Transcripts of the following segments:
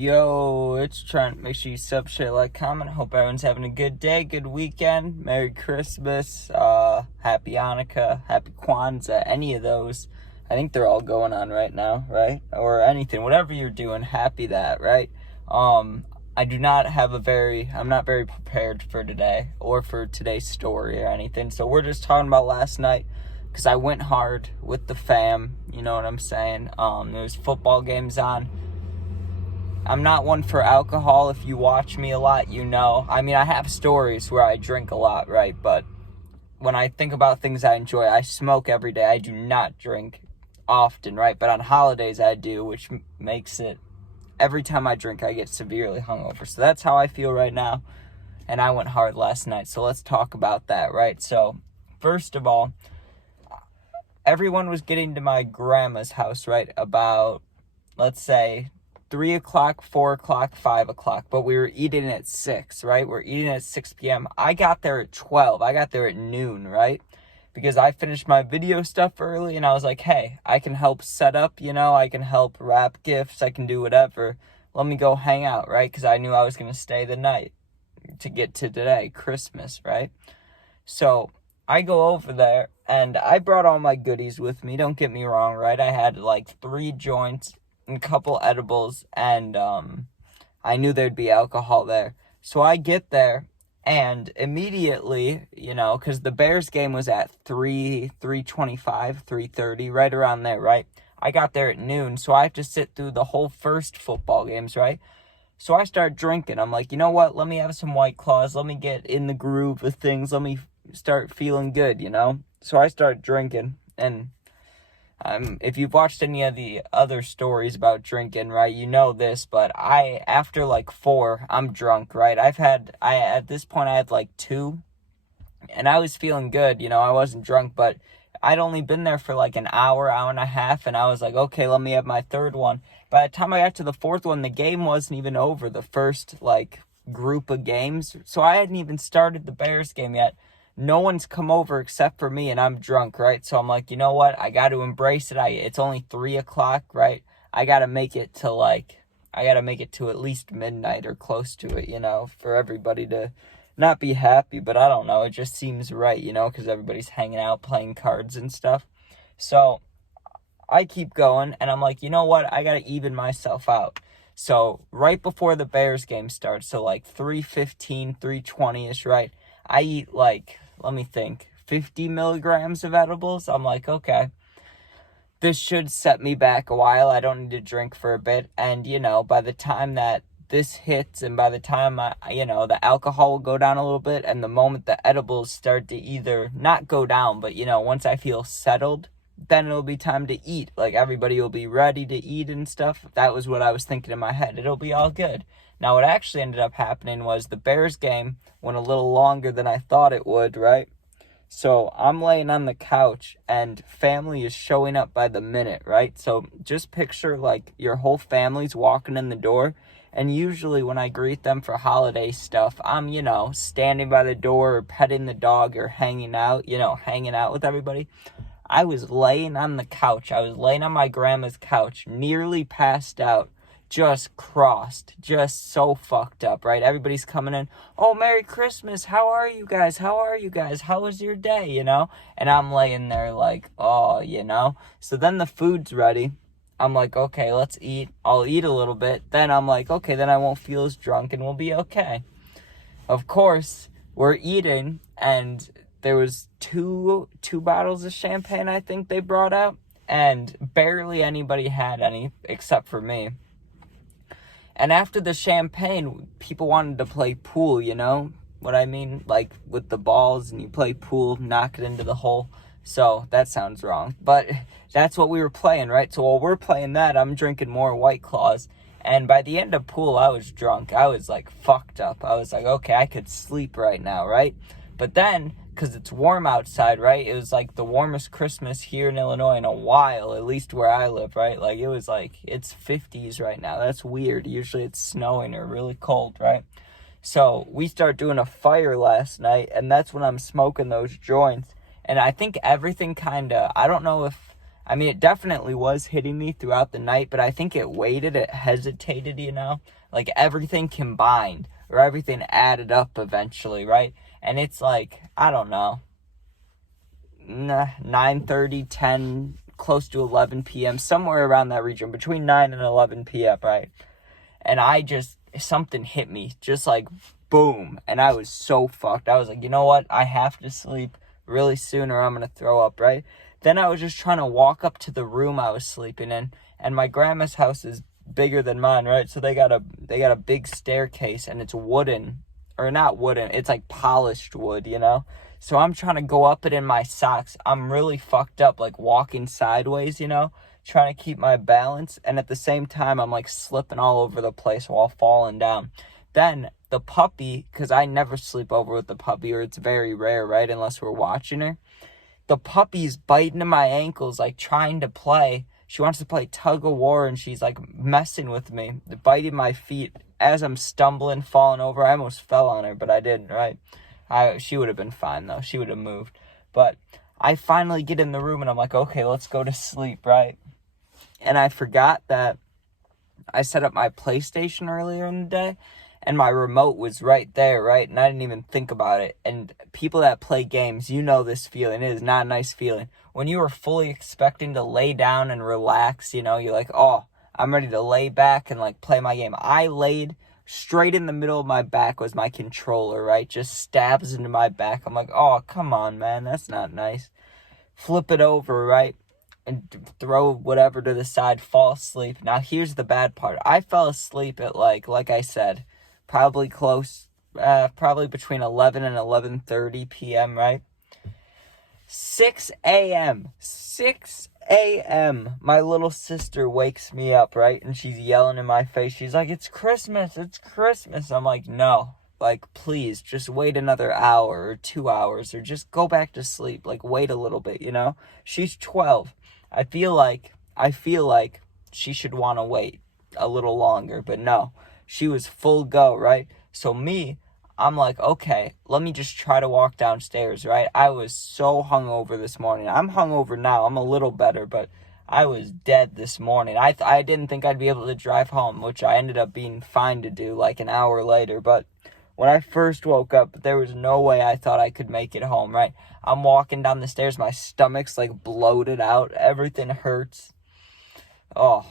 Yo, it's Trent. Make sure you sub, share, like, comment. Hope everyone's having a good day, good weekend. Merry Christmas, Happy Hanukkah, Happy Kwanzaa, any of those. I think they're all going on right now, right? Or anything, whatever you're doing, happy that, right? I'm not very prepared for today or for today's story or anything. So we're just talking about last night because I went hard with the fam, you know what I'm saying? There's football games on. I'm not one for alcohol. If you watch me a lot, you know. I mean, I have stories where I drink a lot, right? But when I think about things I enjoy, I smoke every day. I do not drink often, right? But on holidays, I do, which makes it, every time I drink, I get severely hungover. So that's how I feel right now. And I went hard last night. So let's talk about that, right? So first of all, everyone was getting to my grandma's house, right? About, let's say, 3 o'clock, 4 o'clock, 5 o'clock, but we were eating at 6, right? We're eating at 6 p.m. I got there at 12. I got there at noon, right? Because I finished my video stuff early, and I was like, hey, I can help set up, you know? I can help wrap gifts. I can do whatever. Let me go hang out, right? Because I knew I was going to stay the night to get to today, Christmas, right? So I go over there, and I brought all my goodies with me. Don't get me wrong, right? I had like 3 joints, a couple edibles, and I knew there'd be alcohol there. So I get there, and immediately, you know, because the Bears game was at 3:25, 3:30, right around there, right? I got there at noon, so I have to sit through the whole first football games, right? So I start drinking. I'm like, you know what? Let me have some White Claws. Let me get in the groove of things. Let me start feeling good, you know? So I start drinking, and if you've watched any of the other stories about drinking, right, you know this, but after like 4, I'm drunk, right? At this point, I had like 2, and I was feeling good, you know, I wasn't drunk, but I'd only been there for like an hour and a half, and I was like, okay, let me have my 3rd one. By the time I got to the 4th one, the game wasn't even over, the first, like, group of games, so I hadn't even started the Bears game yet. No one's come over except for me, and I'm drunk, right? So I'm like, you know what? I got to embrace it. It's only 3 o'clock, right? I got to make it to at least midnight or close to it, you know, for everybody to not be happy, but I don't know. It just seems right, you know, because everybody's hanging out, playing cards and stuff. So I keep going, and I'm like, you know what? I got to even myself out. So right before the Bears game starts, so like 3:15, 3:20-ish, right? I eat like, let me think, 50 milligrams of edibles. I'm like, okay, this should set me back a while. I don't need to drink for a bit. And, you know, by the time that this hits and by the time, the alcohol will go down a little bit, and the moment the edibles start to either not go down, but, you know, once I feel settled, then it'll be time to eat. Like, everybody will be ready to eat and stuff. That was what I was thinking in my head. It'll be all good. Now, what actually ended up happening was the Bears game went a little longer than I thought it would, right? So I'm laying on the couch, and family is showing up by the minute, right? So just picture, like, your whole family's walking in the door, and usually when I greet them for holiday stuff, I'm, you know, standing by the door or petting the dog or hanging out with everybody. I was laying on the couch. I was laying on my grandma's couch, nearly passed out, just crossed, just so fucked up, right? Everybody's coming in, oh, Merry Christmas, how are you guys, how was your day, you know? And I'm laying there like, oh, you know? So then the food's ready. I'm like, okay, let's eat. I'll eat a little bit. Then I'm like, okay, then I won't feel as drunk and we'll be okay. Of course, we're eating, and there was two bottles of champagne I think they brought out, and barely anybody had any except for me. And after the champagne, people wanted to play pool, you know what I mean? Like, with the balls, and you play pool, knock it into the hole. So, that sounds wrong. But that's what we were playing, right? So, while we're playing that, I'm drinking more White Claws. And by the end of pool, I was drunk. I was, like, fucked up. I was like, okay, I could sleep right now, right? But then, because it's warm outside, right? It was like the warmest Christmas here in Illinois in a while, at least where I live, right? Like, it was like, it's 50s right now. That's weird. Usually it's snowing or really cold, right? So we start doing a fire last night, and that's when I'm smoking those joints. And I think everything I don't know if I mean, it definitely was hitting me throughout the night, but I think it waited, it hesitated, like everything combined or everything added up eventually, right? And it's like, I don't know, 9:30, 10, close to 11 p.m., somewhere around that region, between 9 and 11 p.m., right? And something hit me, just like, boom, and I was so fucked. I was like, you know what? I have to sleep really soon or I'm going to throw up, right? Then I was just trying to walk up to the room I was sleeping in, and my grandma's house is bigger than mine, right? So they got a big staircase, and it's wooden, or not wooden, it's like polished wood, So I'm trying to go up it in my socks. I'm really fucked up, like walking sideways, trying to keep my balance, and at the same time I'm like slipping all over the place while falling down. Then the puppy, because I never sleep over with the puppy, or it's very rare, right, unless we're watching her. The puppy's biting at my ankles, like trying to play. She wants to play tug of war, and she's like messing with me, biting my feet as I'm stumbling, falling over. I almost fell on her, but I didn't, right? She would have been fine, though. She would have moved. But I finally get in the room, and I'm like, okay, let's go to sleep, right? And I forgot that I set up my PlayStation earlier in the day, and my remote was right there, right? And I didn't even think about it. And people that play games, you know this feeling. It is not a nice feeling. When you are fully expecting to lay down and relax, you're like, oh, I'm ready to lay back and, like, play my game. I laid straight in the middle of my back was my controller, right? Just stabs into my back. I'm like, oh, come on, man. That's not nice. Flip it over, right? And throw whatever to the side, fall asleep. Now, here's the bad part. I fell asleep at, like I said, probably between 11 and 11:30 p.m., right? 6 a.m., my little sister wakes me up, right? And she's yelling in my face. She's like, it's Christmas. I'm like, no. Like, please, just wait another hour or 2 hours, or just go back to sleep. Like, wait a little bit, She's 12. I feel like she should want to wait a little longer, but no. She was full go, right? So I'm like, okay, let me just try to walk downstairs, right? I was so hungover this morning. I'm hungover now. I'm a little better, but I was dead this morning. I didn't think I'd be able to drive home, which I ended up being fine to do like an hour later, but when I first woke up, there was no way I thought I could make it home, right? I'm walking down the stairs, my stomach's like bloated out, everything hurts. Oh,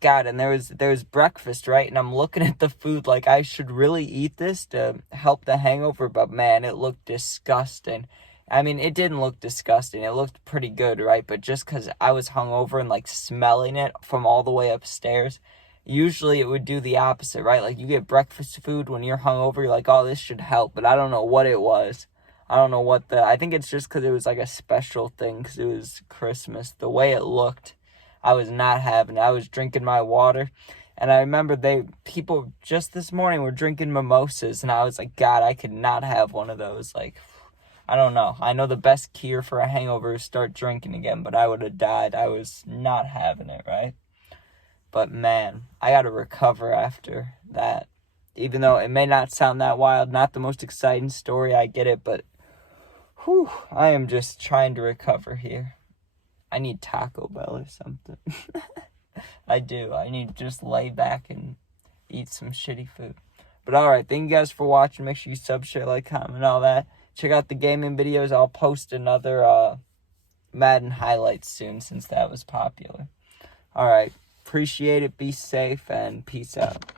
God, and there was breakfast, right? And I'm looking at the food like I should really eat this to help the hangover, but man, it looked disgusting. I mean, it didn't look disgusting. It looked pretty good, right? But just because I was hungover and like smelling it from all the way upstairs, usually it would do the opposite, right? Like, you get breakfast food when you're hungover, you're like, oh, this should help. But I don't know what it was. I think it's just because it was like a special thing, because it was Christmas. The way it looked, I was not having it. I was drinking my water. And I remember people just this morning were drinking mimosas. And I was like, God, I could not have one of those. Like, I don't know. I know the best cure for a hangover is start drinking again, but I would have died. I was not having it, right? But man, I got to recover after that. Even though it may not sound that wild, not the most exciting story, I get it, but I am just trying to recover here. I need Taco Bell or something. I do. I need to just lay back and eat some shitty food. But alright, thank you guys for watching. Make sure you sub, share, like, comment, all that. Check out the gaming videos. I'll post another Madden highlights soon, since that was popular. Alright. Appreciate it. Be safe and peace out.